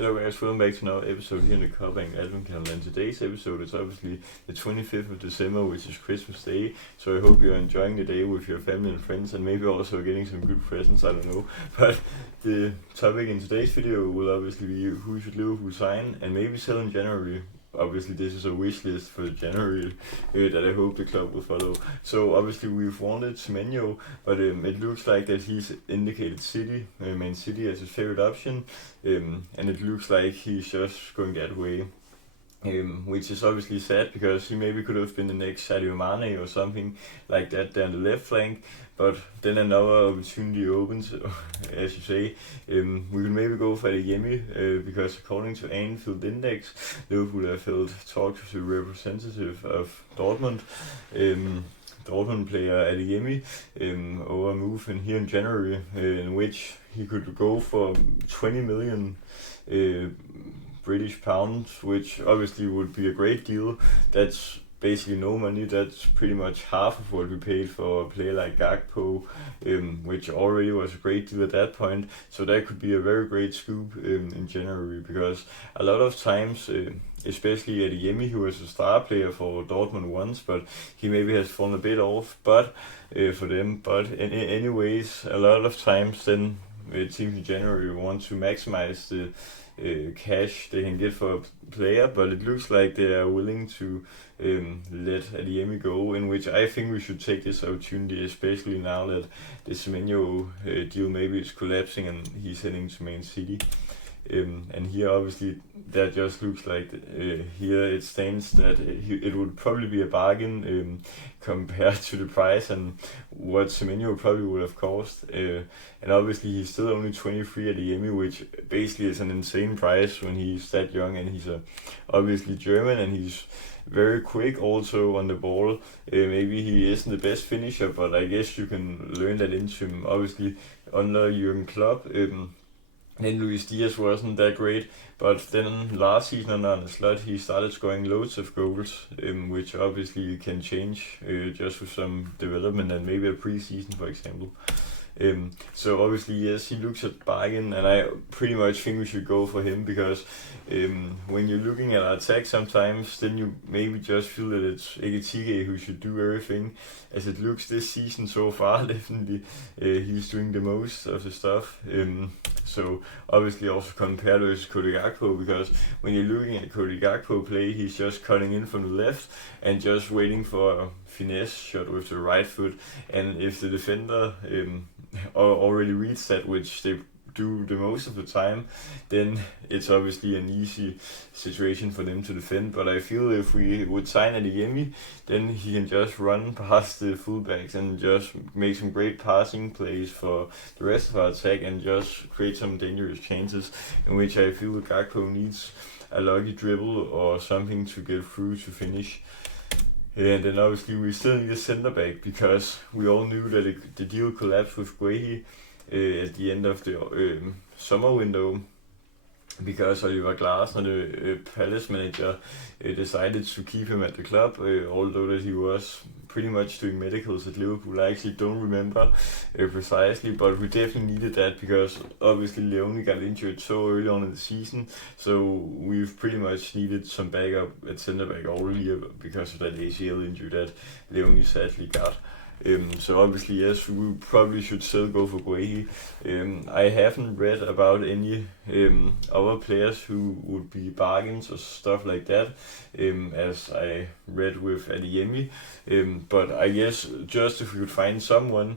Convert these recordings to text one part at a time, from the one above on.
Hello guys, welcome back to another episode here in the Cup and Advent Calendar. And today's episode is obviously the 25th of December, which is Christmas Day. So I hope you're enjoying the day with your family and friends, and maybe also getting some good presents, I don't know. But the topic in today's video will obviously be who should Liverpool sign and maybe sell in January. Obviously this is a wish list for January that I hope the club will follow. So obviously we've wanted Semenyo, but it looks like that he's indicated City, Man City as his favorite option, and it looks like he's just going that way. Which is obviously sad because he maybe could have been the next Sadio Mane or something like that down the left flank, but then another opportunity opens, as you say. We could maybe go for Adeyemi because according to Anfield Index, Liverpool have held talks to the representative of Dortmund. Dortmund player Adeyemi over a move in here in January in which he could go for 20 million British pounds, which obviously would be a great deal. That's basically no money. That's pretty much half of what we paid for a player like Gakpo, which already was a great deal at that point. So that could be a very great scoop in January, because a lot of times, especially Adeyemi, who was a star player for Dortmund once, but he maybe has fallen a bit off. But for them, but anyways, a lot of times then it seems in January we want to maximize the cash they can get for a player, but it looks like they are willing to let Adeyemi go, in which I think we should take this opportunity, especially now that the Semenyo deal maybe is collapsing and he's heading to Man City. And here obviously that just looks like here it stands that it would probably be a bargain compared to the price and what Semenyo probably would have cost. And obviously he's still only 23 at Adeyemi, which basically is an insane price when he's that young, and he's obviously German and he's very quick also on the ball. Maybe he isn't the best finisher, but I guess you can learn that into him. Obviously under Jurgen Klopp, then Luis Diaz wasn't that great, but then last season under Arne Slot he started scoring loads of goals, which obviously you can change just with some development and maybe a pre-season, for example. So obviously yes, he looks at bargain, and I pretty much think we should go for him, because when you're looking at our attack sometimes, then you maybe just feel that it's Ekitike who should do everything. As it looks this season so far, definitely he's doing the most of the stuff. So obviously also compared with Cody Gakpo, because when you're looking at Cody Gakpo play, he's just cutting in from the left and just waiting for a finesse shot with the right foot, and if the defender already reads that, which they do the most of the time, then it's obviously an easy situation for them to defend. But I feel if we would sign Adeyemi, then he can just run past the fullbacks and just make some great passing plays for the rest of our attack and just create some dangerous chances, in which I feel Gakpo needs a lucky dribble or something to get through to finish. And then obviously we still need a centre back, because we all knew that the deal collapsed with Guehi at the end of the summer window, because Oliver Glasner, the Palace manager, decided to keep him at the club, although that he was pretty much doing medicals at Liverpool. I actually don't remember precisely, but we definitely needed that, because obviously Leone got injured so early on in the season, so we've pretty much needed some backup at centre back all year because of that ACL injury that Leone sadly got. So obviously yes, we probably should still go for Guehi. I haven't read about any other players who would be bargains or stuff like that, as I read with Adeyemi. But I guess just if we could find someone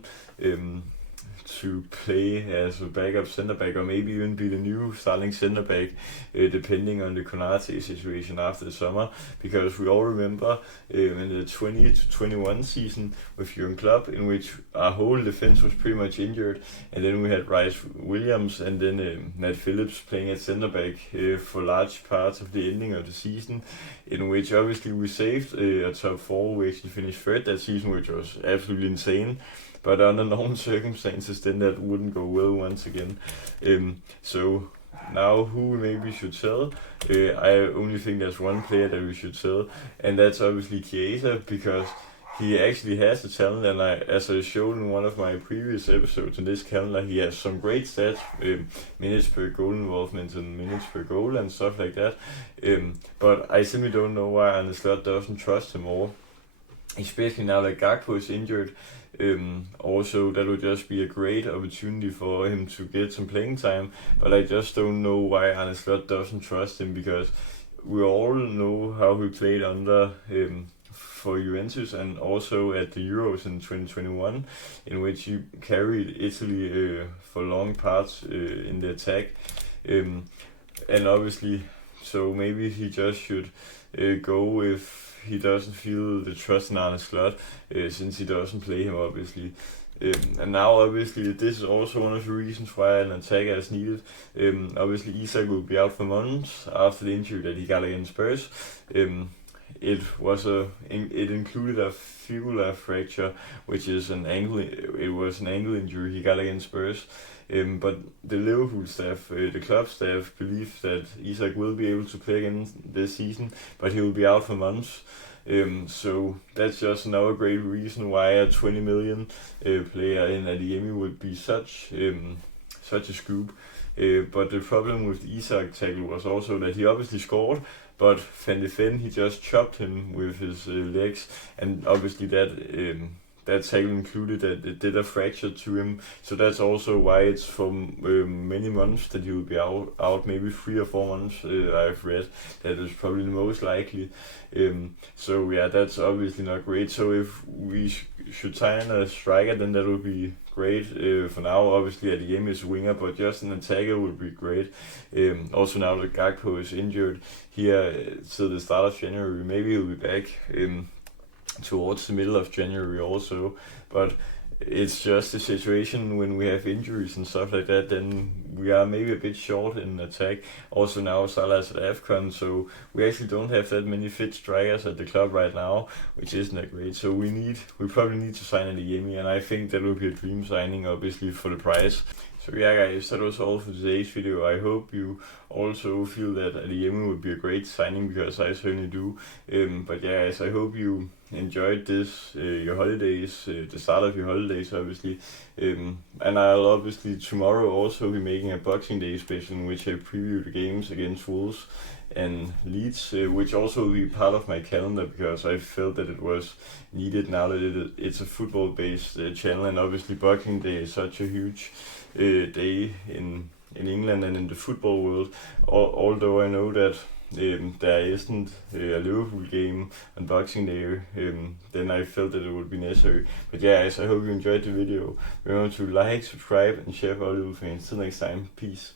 to play as a backup centre back, or maybe even be the new starting centre back, depending on the Konate situation after the summer, because we all remember in the 20 to 21 season with Jurgen Klopp, in which our whole defense was pretty much injured, and then we had Rice Williams and then Nat Phillips playing at centre back for large parts of the ending of the season, in which obviously we saved a top 4. We actually finished third that season, which was absolutely insane. But under normal circumstances, then that wouldn't go well once again. So now who we maybe should sell? I only think there's one player that we should sell, and that's obviously Chiesa, because he actually has a talent, and as I showed in one of my previous episodes in this calendar, he has some great stats, minutes per goal involvement and minutes per goal and stuff like that. But I simply don't know why Arne Slot doesn't trust him more, especially now that Gakpo is injured. Also, that would just be a great opportunity for him to get some playing time, but I just don't know why Arne Slot doesn't trust him, because we all know how he played under for Juventus and also at the Euros in 2021, in which he carried Italy for long parts in the attack. And obviously, so maybe he just should go if he doesn't feel the trust in Arne Slot, since he doesn't play him, obviously. And now, obviously, this is also one of the reasons why an attacker is needed. Obviously, Isak will be out for months after the injury that he got against Spurs. It included a fibula fracture, which is an ankle. It was an ankle injury he got against Spurs. But the Liverpool staff, the club staff, believe that Isak will be able to play again this season, but he will be out for months. So that's just another great reason why a 20 million player in Adeyemi would be such a scoop. But the problem with the Isak tackle was also that he obviously scored, but Van de Ven, he just chopped him with his legs, and obviously that tackle included that it did a fracture to him. So that's also why it's for many months that he will be out, maybe 3 or 4 months. I've read that is probably the most likely. So yeah, that's obviously not great. So if we should sign a striker, then that would be great. For now, obviously Adeyemi is a winger, but just an attacker would be great. Also now that Gakpo is injured here till the start of January, maybe he'll be back towards the middle of January also. But it's just a situation when we have injuries and stuff like that, then we are maybe a bit short in attack. Also now Salah is at AFCON, so we actually don't have that many fit strikers at the club right now, which isn't that great. So we probably need to sign Adeyemi, and I think that would be a dream signing, obviously, for the price. So yeah, guys, that was all for today's video. I hope you also feel that Adeyemi would be a great signing, because I certainly do. But yeah, guys, I hope you enjoyed this, your holidays, the start of your holidays, obviously. And I'll obviously tomorrow also be making a Boxing Day special in which I preview the games against Wolves and Leeds, which also will be part of my calendar, because I felt that it was needed now that it's a football-based channel, and obviously Boxing Day is such a huge day in England and in the football world. Although I know that there isn't a Liverpool game on Boxing Day, then I felt that it would be necessary. But yeah, guys, I hope you enjoyed the video. Remember to like, subscribe, and share for all Liverpool fans. Till next time, peace.